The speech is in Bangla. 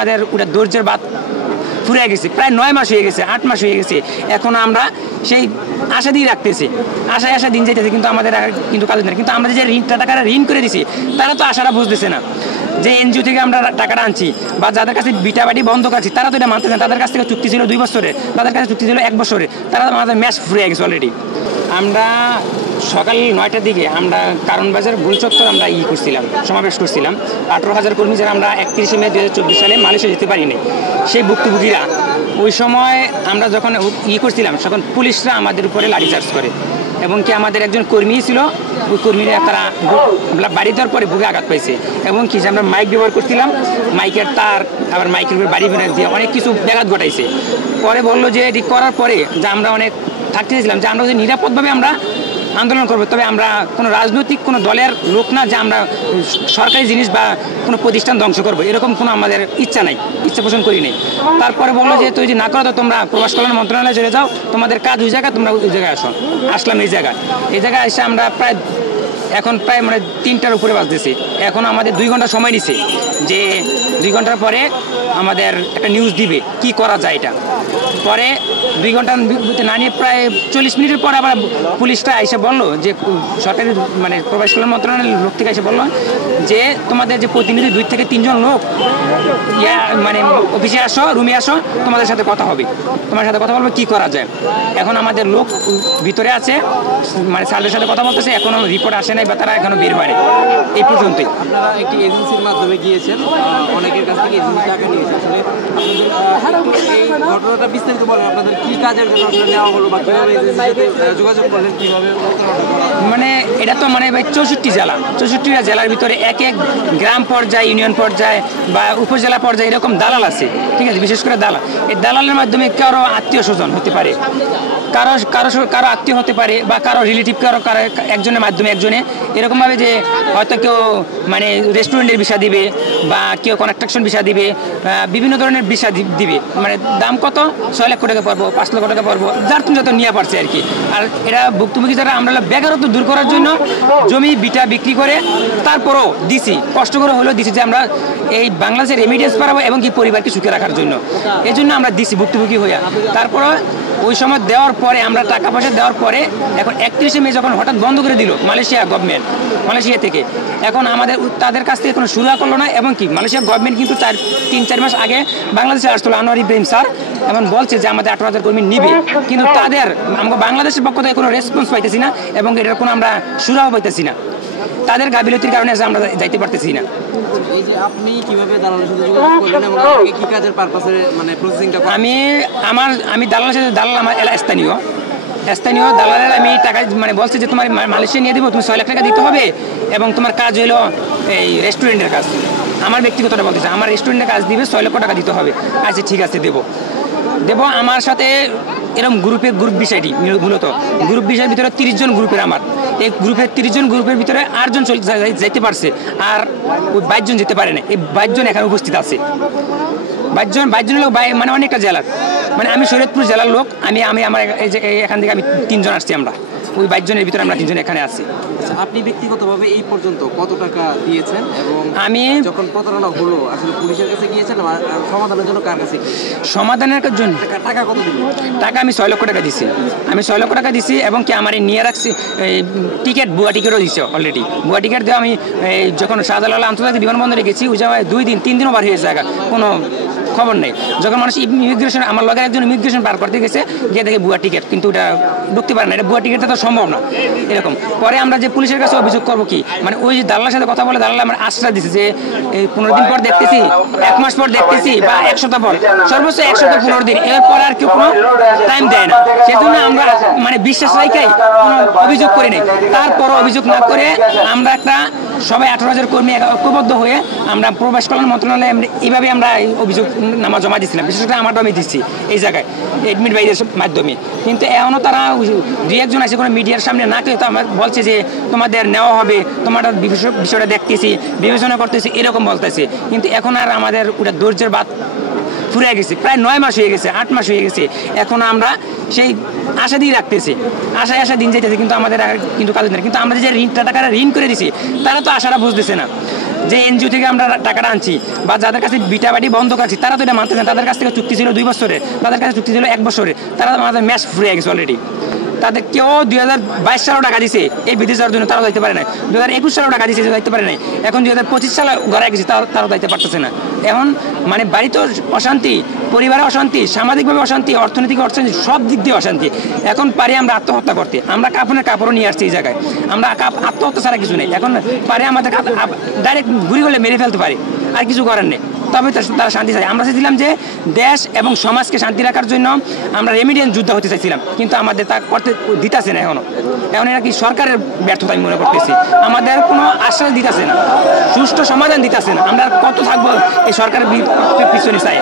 আমাদের ওটা ধৈর্যের বাদ ফুরিয়ে গেছে, প্রায় 9 মাস হয়ে গেছে, 8 মাস হয়ে গেছে। এখন আমরা সেই আশা দিয়ে রাখতেছি, আশা দিন যাইতেছে, কিন্তু আমাদের কিন্তু কাজ নেই। কিন্তু আমরা যে টাকাটা ঋণ করে দিছি তারা তো আশাটা বুঝতেছে না। যে এনজিও থেকে আমরা টাকাটা আনছি বা যাদের কাছে বিটাবাটি বন্ধ করছি তারা তো এটা মানতেছে না। তাদের কাছ থেকে চুক্তি ছিল 2 বছরের, তাদের কাছে চুক্তি ছিল 1 বছরের, তারা আমাদের ম্যাচ ফুরিয়ে গেছে অলরেডি। আমরা সকাল 9টার দিকে আমরা কারণবাজার গোলচত্বর আমরা করছিলাম, সমাবেশ করছিলাম। 18,000 কর্মী যারা আমরা 31 মে 2024 সালে মালয়েশিয়া যেতে পারিনি, সেই ভুক্তভোগীরা ওই সময় আমরা যখন করছিলাম তখন পুলিশরা আমাদের উপরে লাঠিচার্জ করে এবং কি আমাদের একজন কর্মী ছিল, ওই কর্মীরা তারা বাড়ি দেওয়ার পরে বুকে আঘাত পাইছে এবং কি যে আমরা মাইক ব্যবহার করছিলাম, মাইকের তার আবার মাইকের উপরে বাড়ি ফেলে দিয়ে অনেক কিছু ব্যাঘাত ঘটাইছে। পরে বললো যে এটি করার পরে যে আমরা অনেক থাকতে চেয়েছিলাম যে আমরা যদি নিরাপদভাবে আমরা আন্দোলন করবো, তবে আমরা কোনো রাজনৈতিক কোনো দলের লোক না যে আমরা সরকারি জিনিস বা কোনো প্রতিষ্ঠান ধ্বংস করবো, এরকম কোনো আমাদের ইচ্ছা নাই, ইচ্ছা পোষণ করি নাই। তারপরে বললো যে তুই যদি না করো তো তোমরা প্রবাস কল্যাণ মন্ত্রণালয়ে চলে যাও, তোমাদের কাজ ওই জায়গায়, তোমরা ওই জায়গায় আসো। আসলাম এই জায়গায় এসে আমরা এখন প্রায় মানে 3টার উপরে বাজতেছি। এখন আমাদের 2 ঘন্টা সময় নিছে, যে 2 ঘন্টার পরে আমাদের একটা নিউজ দিবে কি করা যায়। এটা পরে 2 ঘন্টা না নিয়ে প্রায় 40 মিনিটের পরে আবার পুলিশটা এসে বললো যে সরকারি মানে প্রবাস কল্যাণ মন্ত্রণালয়ের লোক থেকে এসে বললো যে তোমাদের যে প্রতিনিধি 2 থেকে 3 জন লোক মানে অফিসে আসো, রুমে আসো, তোমাদের সাথে কথা হবে, তোমার সাথে কথা বলবো কি করা যায়। এখন আমাদের লোক ভিতরে আছে, মানে স্যারদের সাথে কথা বলতেছে, এখনো রিপোর্ট আসে নাই বা তারা এখনো বের হয় এই পর্যন্তই। আপনারা একটি এজেন্সির মাধ্যমে গিয়েছেন, অনেকের কাছ থেকে এজেন্সি টাকা নিয়েছে। আসলে আপনাদের এই ঘটনাটা বিস্তারিত বলেন, আপনাদের কি কাজের জন্য আসলে নেওয়া হলো বা কিভাবে এজেন্সির সাথে যোগাযোগ করলেন, কিভাবে? মানে এটা তো মানে ভাই 64টা জেলার ভিতরে এক গ্রাম পর্যায়ে, ইউনিয়ন পর্যায়ে বা উপজেলা পর্যায়ে এরকম দালাল আছে, ঠিক আছে? বিশেষ করে দালাল, এই দালালের মাধ্যমে কারো আত্মীয় স্বজন হতে পারে, কারো আত্মীয় হতে পারে বা কারো রিলেটিভ, কারো একজনের মাধ্যমে একজনে এরকমভাবে যে হয়তো কেউ মানে রেস্টুরেন্টের ভিসা দিবে বা কেউ কনস্ট্রাকশন ভিসা দিবে, বিভিন্ন ধরনের ভিসা দিবে। মানে দাম কত, 6 লক্ষ টাকা পড়বো, 5 লক্ষ টাকা পড়বো, যার তুমি যত নিয়ে পারছে আর কি। আর এরা ভুক্তভোগী যারা, আমরা বেকারত্ব দূর করার জন্য জমি বিটা বিক্রি করে তারপরও দিছি, কষ্ট করে হলেও দিছি যে আমরা এই বাংলাদেশের রেমিডিয়েন্স পাবো এবং কি পরিবারকে সুখে রাখার জন্য, এই জন্য আমরা দিছি ভুক্তভোগী হইয়া। তারপরও ওই সময় দেওয়ার পরে, আমরা টাকা পয়সা দেওয়ার পরে এখন 31 মে যখন হঠাৎ বন্ধ করে দিল মালয়েশিয়া গভর্নমেন্ট, মালয়েশিয়া থেকে, এখন আমাদের তাদের কাছ থেকে কোনো সুরা করলো না। এবং কি মালয়েশিয়া গভর্নমেন্ট কিন্তু 3-4 মাস আগে বাংলাদেশে আসছিল আনোয়ার ইব্রাহিম স্যার, এখন বলছে যে আমাদের 18,000 কর্মী নিবে, কিন্তু তাদের আমরা বাংলাদেশের পক্ষ থেকে কোনো রেসপন্স পাইতেছি না এবং এটার কোনো আমরা সুরাও পাইতেছি না। তাদের গাফিলতির কারণে আমরা যাইতে পারতেছি না। এই যে আপনি কিভাবে দালালের সাথে যোগাযোগ করলেন এবং আপনি কি কাজের পারপাসে মানে প্রসেসিংটা করেন? আমি দালালের সাথে, দালাল আমার স্থানীয় দালালের আমি টাকা মানে বলছে যে তোমার মালয়েশিয়া নিয়ে দেবো, তুমি 6 লাখ টাকা দিতে হবে এবং তোমার কাজ হলো এই রেস্টুরেন্টের কাজ। আমার ব্যক্তিগতটা বলতেছে, আমার রেস্টুরেন্টের কাজ দিবে, 6 লক্ষ টাকা দিতে হবে। আচ্ছা ঠিক আছে, দেবো। আমার সাথে এরকম গ্রুপ বিষয়টি মূলত গ্রুপ বিষয়ের ভিতরে 30 জন গ্রুপের, আমার এই গ্রুপের 30 জন গ্রুপের ভিতরে 8 জন যেতে পারছে, আর ওই 22 জন যেতে পারে না। এই 22 জন এখানে উপস্থিত আছে। 22 জন লোক মানে অনেকটা জেলার, মানে আমি শরীয়তপুর জেলার লোক, আমি আমার এই যে এখান থেকে আমি 3 জন আসছি, আমরা ওই 22 জনের ভিতরে আমরা 3 জন এখানে আছি। আপনি ব্যক্তিগতভাবে এই পর্যন্ত কত টাকা দিয়েছেন এবং আমি যখন প্রতারণা হলো আসলে পুলিশের কাছে গিয়েছেন সমাধানের জন্য কার কাছে? সমাধানের জন্য টাকা কত দিলেন? টাকা আমি 6 লক্ষ টাকা দিছি, এবং কি আমার নিয়ে রাখছি টিকিট, ভুয়া টিকিটও দিচ্ছে অলরেডি। ভুয়া টিকিট দিয়ে আমি যখন শাহজালাল আন্তর্জাতিক বিমানবন্দরে গেছি, ওই জায়গায় 2 দিন 3 দিনও বার হয়ে জায়গা কোনো খবর নেই। যখন মানুষ ইমিগ্রেশন, আমার লগের একজন ইমিগ্রেশন পার করতে গেছে, গিয়ে দেখে ভুয়া টিকিট, কিন্তু ওটা ঢুকতে পারে না, এটা ভুয়া টিকিটটা তো সম্ভব না এরকম। পরে আমরা যে পুলিশের কাছে অভিযোগ করবো কি, মানে ওই যে দালালের সাথে কথা বলে দালাল আমার আশ্বাস দিচ্ছে যে 15 দিন পর দেখতেছি, 1 মাস পর দেখতেছি বা 1 সপ্তাহ পর, সর্বোচ্চ 1 সপ্তাহ 15 দিন, এরপর আর কেউ কোনো টাইম দেয় না। সেজন্য আমরা মানে বিশ্বাস রাখাই কোনো অভিযোগ করি নাই। তারপরও অভিযোগ না করে আমরা একটা সবাই 18,000 কর্মী ঐক্যবদ্ধ হয়ে আমরা প্রবাস কল্যাণ মন্ত্রণালয়ে এইভাবে আমরা অভিযোগ নামা জমা দিচ্ছিলাম। বিশেষ করে আমারটা আমি দিচ্ছি এই জায়গায় এডমিট বাইরের মাধ্যমে, কিন্তু এখনও তারা 2-1 জন আছে কোনো মিডিয়ার সামনে না কেউ তো আমার বলছে যে তোমাদের নেওয়া হবে, তোমার বিষয়টা দেখতেছি, বিবেচনা করতেছি, এরকম বলতেছে। কিন্তু এখন আর আমাদের ওটা ধৈর্যের বাদ ফুরিয়ে গেছে, প্রায় 9 মাস হয়ে গেছে, 8 মাস হয়ে গেছে। এখন আমরা সেই আশা দিয়ে রাখতেছি, আশা দিন যাইতেছে, কিন্তু আমাদের কিন্তু কাজ নেই। কিন্তু আমরা যে টাকাটা ঋণ করে দিছি তারা তো আশাটা বুঝতেছে না। যে এনজিও থেকে আমরা টাকাটা আনছি বা যাদের কাছে বিটাবাটি বন্ধ করছি তারা তো এটা মানতেছে না। তাদের কাছ থেকে চুক্তি ছিল 2 বছরের, তাদের কাছে চুক্তি ছিল 1 বছরের, তারা আমাদের ম্যাচ ফ্রি হয়ে গেছে অলরেডি। তাদের কেউ 2022 সালেও টাকা দিছে এই বিদেশ যাওয়ার জন্য, তারাও যাইতে পারে না। 2021 সালেও টাকা দিছে, যাইতে পারে নাই। এখন 2025 সালে ঘরে গেছে, তারাও যাইতে পারতেছে না। এখন মানে বাড়িতে অশান্তি, পরিবারে অশান্তি, সামাজিকভাবে অশান্তি, অর্থনৈতিক অশান্তি, সব দিক দিয়ে অশান্তি। এখন পারি আমরা আত্মহত্যা করতে, আমরা কাপড়ও নিয়ে আসছি এই জায়গায়, আমরা আত্মহত্যা ছাড়া কিছু নেই। এখন পারে আমাদের ডাইরেক্ট গুলি করলে মেরে ফেলতে পারে, আর কিছু করার নেই। তবে তারা শান্তি চাই। আমরা চাইছিলাম যে দেশ এবং সমাজকে শান্তি রাখার জন্য আমরা রেমিডিয়েন্স যুদ্ধ হতে চাইছিলাম, কিন্তু আমাদের তা করতে দিতেছে না। এখন এরা কি সরকারের ব্যর্থতা আমি মনে করতেছি, আমাদের কোনো আশ্বাস দিতেছে না, সুষ্ঠু সমাধান দিতেছে না। আমরা কত থাকবো এই সরকারের পিছনে চাই।